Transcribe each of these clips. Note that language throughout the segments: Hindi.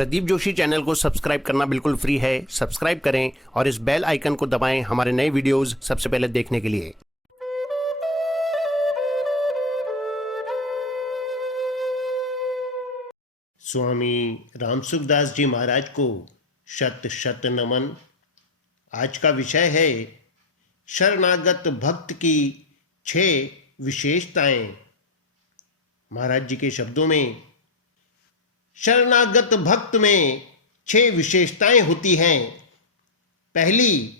प्रदीप जोशी चैनल को सब्सक्राइब करना बिल्कुल फ्री है। सब्सक्राइब करें और इस बेल आइकन को दबाएं हमारे नए वीडियोस सबसे पहले देखने के लिए। स्वामी रामसुखदास जी महाराज को शत शत नमन। आज का विषय है शरणागत भक्त की 6 विशेषताएं। महाराज जी के शब्दों में, शरणागत भक्त में 6 विशेषताएं होती हैं। पहली,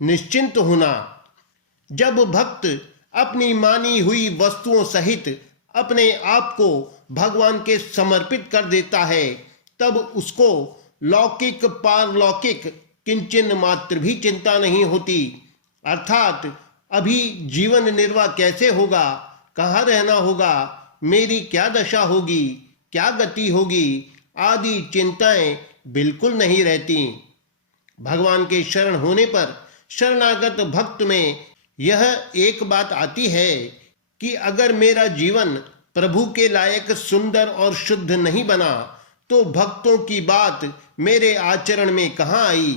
निश्चिंत होना। जब भक्त अपनी मानी हुई वस्तुओं सहित अपने आप को भगवान के समर्पित कर देता है, तब उसको लौकिक पारलौकिक किंचन मात्र भी चिंता नहीं होती। अर्थात अभी जीवन निर्वाह कैसे होगा, कहाँ रहना होगा, मेरी क्या दशा होगी, क्या गति होगी आदि चिंताएं बिल्कुल नहीं रहती। भगवान के शरण होने पर शरणागत भक्त में यह एक बात आती है कि अगर मेरा जीवन प्रभु के लायक सुंदर और शुद्ध नहीं बना तो भक्तों की बात मेरे आचरण में कहाँ आई,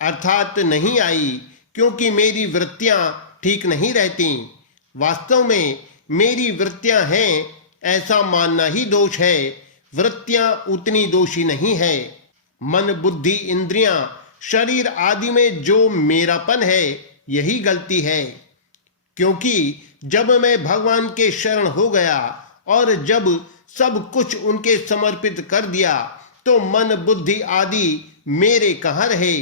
अर्थात नहीं आई, क्योंकि मेरी वृत्तियां ठीक नहीं रहती। वास्तव में मेरी वृत्तियां हैं ऐसा मानना ही दोष है, वृत्तियां उतनी दोषी नहीं है। मन बुद्धि इंद्रियां शरीर आदि में जो मेरापन है यही गलती है। क्योंकि जब मैं भगवान के शरण हो गया और जब सब कुछ उनके समर्पित कर दिया तो मन बुद्धि आदि मेरे कहाँ रहे।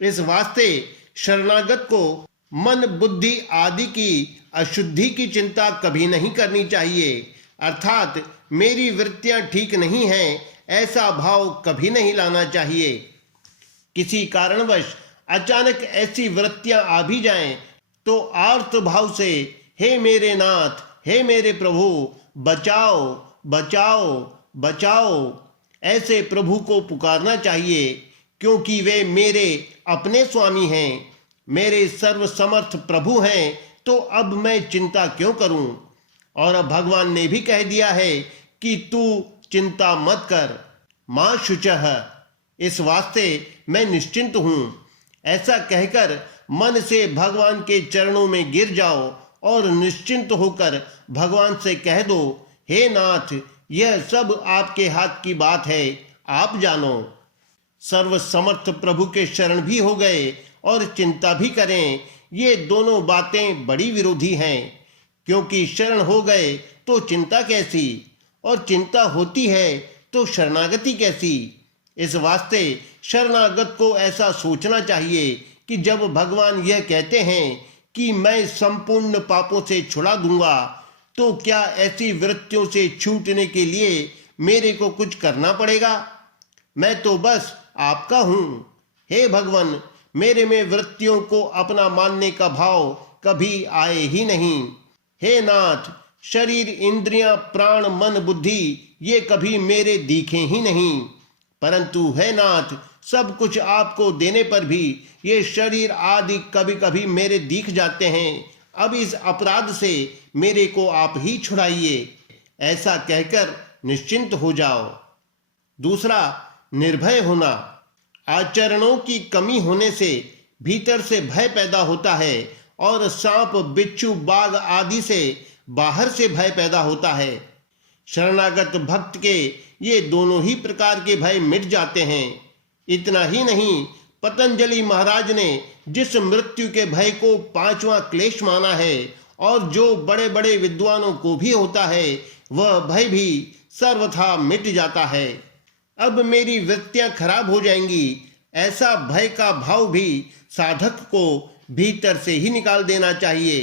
इस वास्ते शरणागत को मन बुद्धि आदि की अशुद्धि की चिंता कभी नहीं करनी चाहिए। अर्थात मेरी वृत्तियां ठीक नहीं हैं ऐसा भाव कभी नहीं लाना चाहिए। किसी कारणवश अचानक ऐसी वृत्तियां आ भी जाएं तो आर्त भाव से हे मेरे नाथ, हे मेरे प्रभु, बचाओ बचाओ बचाओ, ऐसे प्रभु को पुकारना चाहिए, क्योंकि वे मेरे अपने स्वामी हैं, मेरे सर्वसमर्थ प्रभु हैं। तो अब मैं चिंता क्यों करूं। और भगवान ने भी कह दिया है कि तू चिंता मत कर, मां शुचः, इस वास्ते मैं निश्चिंत हूं। ऐसा कहकर मन से भगवान के चरणों में गिर जाओ और निश्चिंत होकर भगवान से कह दो, हे नाथ, यह सब आपके हाथ की बात है, आप जानो। सर्वसमर्थ प्रभु के शरण भी हो गए और चिंता भी करें, ये दोनों बातें बड़ी विरोधी हैं। क्योंकि शरण हो गए तो चिंता कैसी, और चिंता होती है तो शरणागति कैसी। इस वास्ते शरणागत को ऐसा सोचना चाहिए कि जब भगवान यह कहते हैं कि मैं संपूर्ण पापों से छुड़ा दूंगा, तो क्या ऐसी वृत्तियों से छूटने के लिए मेरे को कुछ करना पड़ेगा। मैं तो बस आपका हूँ। हे भगवान, मेरे में वृत्तियों को अपना मानने का भाव कभी आए ही नहीं। हे नाथ, शरीर इंद्रियां प्राण मन बुद्धि ये कभी मेरे दिखे ही नहीं। परंतु हे नाथ, सब कुछ आपको देने पर भी ये शरीर आदि कभी कभी मेरे दिख जाते हैं। अब इस अपराध से मेरे को आप ही छुड़ाइए, ऐसा कहकर निश्चिंत हो जाओ। दूसरा, निर्भय होना। आचरणों की कमी होने से भीतर से भय पैदा होता है और सांप बिच्छू बाघ आदि से बाहर से भय पैदा होता है। शरणागत भक्त के ये दोनों ही प्रकार के भय मिट जाते हैं। इतना ही नहीं, पतंजलि महाराज ने जिस मृत्यु के भय को 5वां क्लेश माना है और जो बड़े बड़े विद्वानों को भी होता है, वह भय भी सर्वथा मिट जाता है। अब मेरी वृत्तियां खराब हो जाएंगी, ऐसा भय का भाव भी साधक को भीतर से ही निकाल देना चाहिए।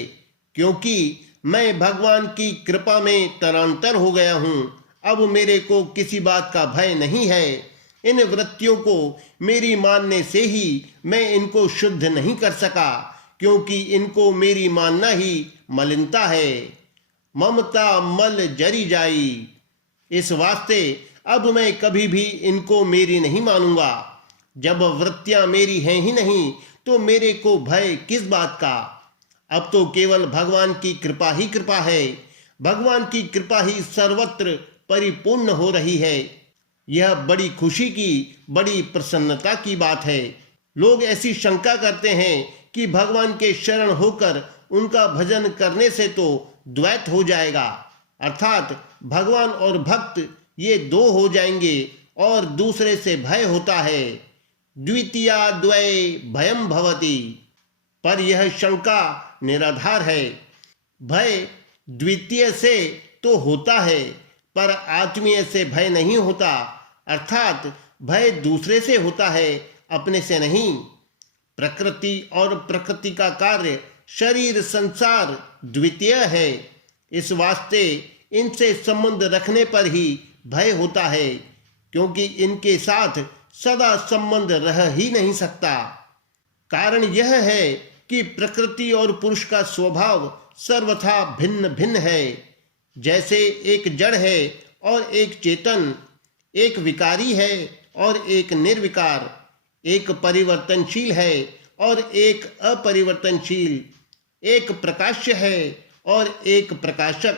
क्योंकि मैं भगवान की कृपा में तरांतर हो गया हूँ, अब मेरे को किसी बात का भय नहीं है। इन वृत्तियों को मेरी मानने से ही मैं इनको शुद्ध नहीं कर सका, क्योंकि इनको मेरी मानना ही मलिनता है। ममता मल जरी जाई, इस वास्ते अब मैं कभी भी इनको मेरी नहीं मानूंगा। जब वृत्तियां मेरी हैं ही नहीं तो मेरे को भय किस बात का। अब तो केवल भगवान की कृपा ही कृपा है, भगवान की कृपा ही सर्वत्र परिपूर्ण हो रही है। यह बड़ी खुशी की, बड़ी प्रसन्नता की बात है। लोग ऐसी शंका करते हैं कि भगवान के शरण होकर उनका भजन करने से तो द्वैत हो जाएगा, अर्थात भगवान और भक्त ये दो हो जाएंगे और दूसरे से भय होता है। द्वितीया द्वय भयम भवति। पर यह शंका निराधार है। भय द्वितीय से तो होता है, पर आत्मीय से भय नहीं होता, अर्थात भय दूसरे से होता है, अपने से नहीं। प्रकृति और प्रकृति का कार्य शरीर संसार द्वितीय है, इस वास्ते इनसे संबंध रखने पर ही भय होता है, क्योंकि इनके साथ सदा संबंध रह ही नहीं सकता। कारण यह है कि प्रकृति और पुरुष का स्वभाव सर्वथा भिन्न भिन्न है। जैसे एक जड़ है और एक चेतन, एक विकारी है और एक निर्विकार, एक परिवर्तनशील है और एक अपरिवर्तनशील, एक प्रकाश्य है और एक प्रकाशक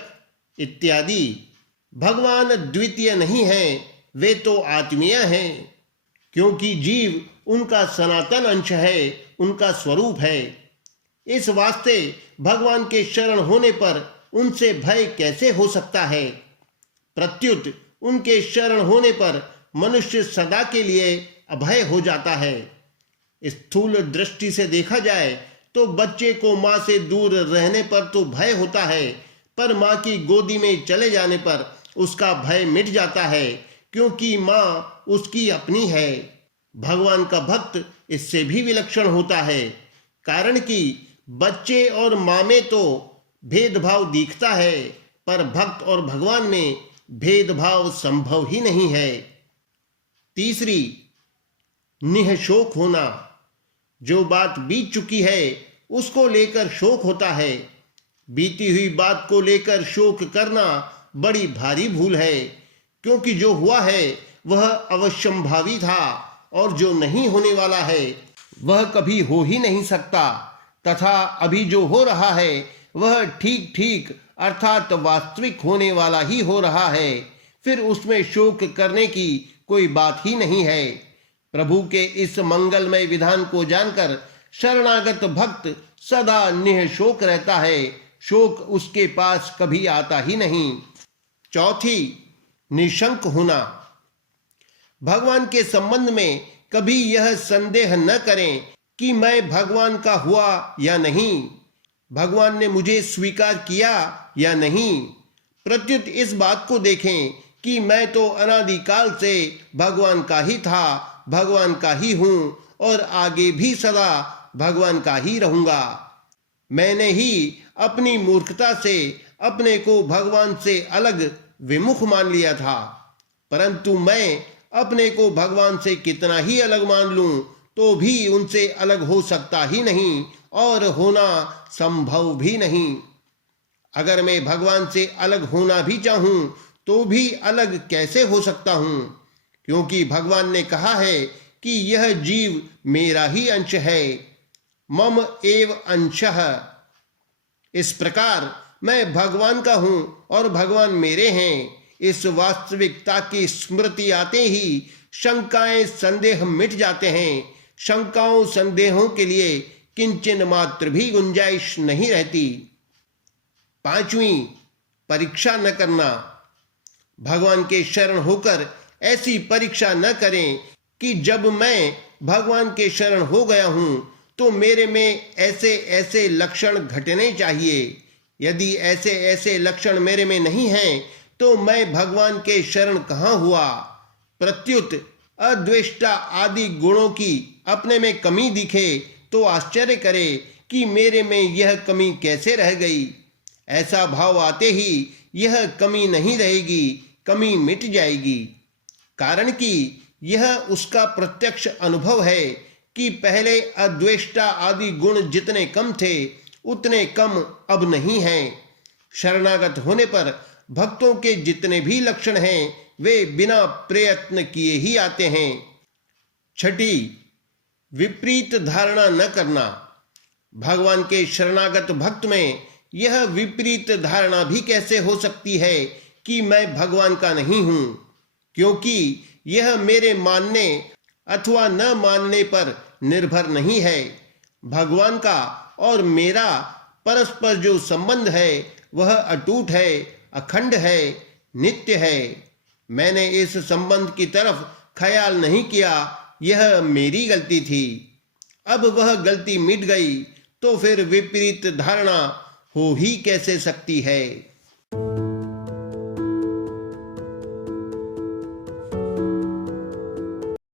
इत्यादि। भगवान द्वितीय नहीं है, वे तो आत्मीय हैं, क्योंकि जीव उनका सनातन अंश है, उनका स्वरूप है। इस वास्ते भगवान के शरण होने पर उनसे भय कैसे हो सकता है? प्रत्युत उनके शरण होने पर मनुष्य सदा के लिए अभय हो जाता है। स्थूल दृष्टि से देखा जाए तो बच्चे को माँ से दूर रहने पर तो भय होता है, पर माँ की गोदी में चले जाने पर उसका भय मिट जाता है, क्योंकि माँ उसकी अपनी है। भगवान का भक्त इससे भी विलक्षण होता है, कारण कि बच्चे और माँ में तो भेदभाव दिखता है, पर भक्त और भगवान में भेदभाव संभव ही नहीं है। तीसरी, निःशोक होना। जो बात बीत चुकी है उसको लेकर शोक होता है। बीती हुई बात को लेकर शोक करना बड़ी भारी भूल है, क्योंकि जो हुआ है वह अवश्यंभावी था और जो नहीं होने वाला है वह कभी हो ही नहीं सकता, तथा अभी जो हो रहा है वह ठीक ठीक अर्थात वास्तविक होने वाला ही हो रहा है। फिर उसमें शोक करने की कोई बात ही नहीं है। प्रभु के इस मंगलमय विधान को जानकर शरणागत भक्त सदा निःशोक रहता है, शोक उसके पास कभी आता ही नहीं। चौथी, निशंक होना। भगवान के संबंध में कभी यह संदेह न करें कि मैं भगवान का हुआ या नहीं, भगवान ने मुझे स्वीकार किया या नहीं। प्रत्युत इस बात को देखें कि मैं तो अनादिकाल से भगवान का ही था, भगवान का ही हूँ और आगे भी सदा भगवान का ही रहूँगा। मैंने ही अपनी मूर्खता से अपने को भगवान से अलग विमुख मान लिया था, परंतु मैं अपने को भगवान से कितना ही अलग मान लूं तो भी उनसे अलग हो सकता ही नहीं और होना संभव भी नहीं। अगर मैं भगवान से अलग होना भी चाहूं तो भी अलग कैसे हो सकता हूं, क्योंकि भगवान ने कहा है कि यह जीव मेरा ही अंश है, मम एव अंशः। इस प्रकार मैं भगवान का हूं और भगवान मेरे हैं। इस वास्तविकता की स्मृति आते ही शंकाएं संदेह मिट जाते हैं। शंकाओं संदेहों के लिए किंचन मात्र भी गुंजाइश नहीं रहती। पांचवी, परीक्षा न करना। भगवान के शरण होकर ऐसी परीक्षा न करें कि जब मैं भगवान के शरण हो गया हूं तो मेरे में ऐसे ऐसे लक्षण घटने चाहिए। यदि ऐसे ऐसे लक्षण मेरे में नहीं हैं तो मैं भगवान के शरण कहाँ हुआ। प्रत्युत अद्वेष्टा आदि गुणों की अपने में कमी दिखे तो आश्चर्य करे कि मेरे में यह कमी कैसे रह गई। ऐसा भाव आते ही यह कमी नहीं रहेगी, कमी मिट जाएगी। कारण कि यह उसका प्रत्यक्ष अनुभव है कि पहले अद्वेष्टा आदि गुण जितने कम थे उतने कम अब नहीं हैं। शरणागत होने पर भक्तों के जितने भी लक्षण हैं वे बिना प्रयत्न किए ही आते हैं। छठी, विपरीत धारणा न करना। भगवान के शरणागत भक्त में यह विपरीत धारणा भी कैसे हो सकती है कि मैं भगवान का नहीं हूं, क्योंकि यह मेरे मानने अथवा न मानने पर निर्भर नहीं है। भगवान का और मेरा परस्पर जो संबंध है वह अटूट है, अखंड है, नित्य है। मैंने इस संबंध की तरफ ख्याल नहीं किया, यह मेरी गलती थी। अब वह गलती मिट गई तो फिर विपरीत धारणा हो ही कैसे सकती है।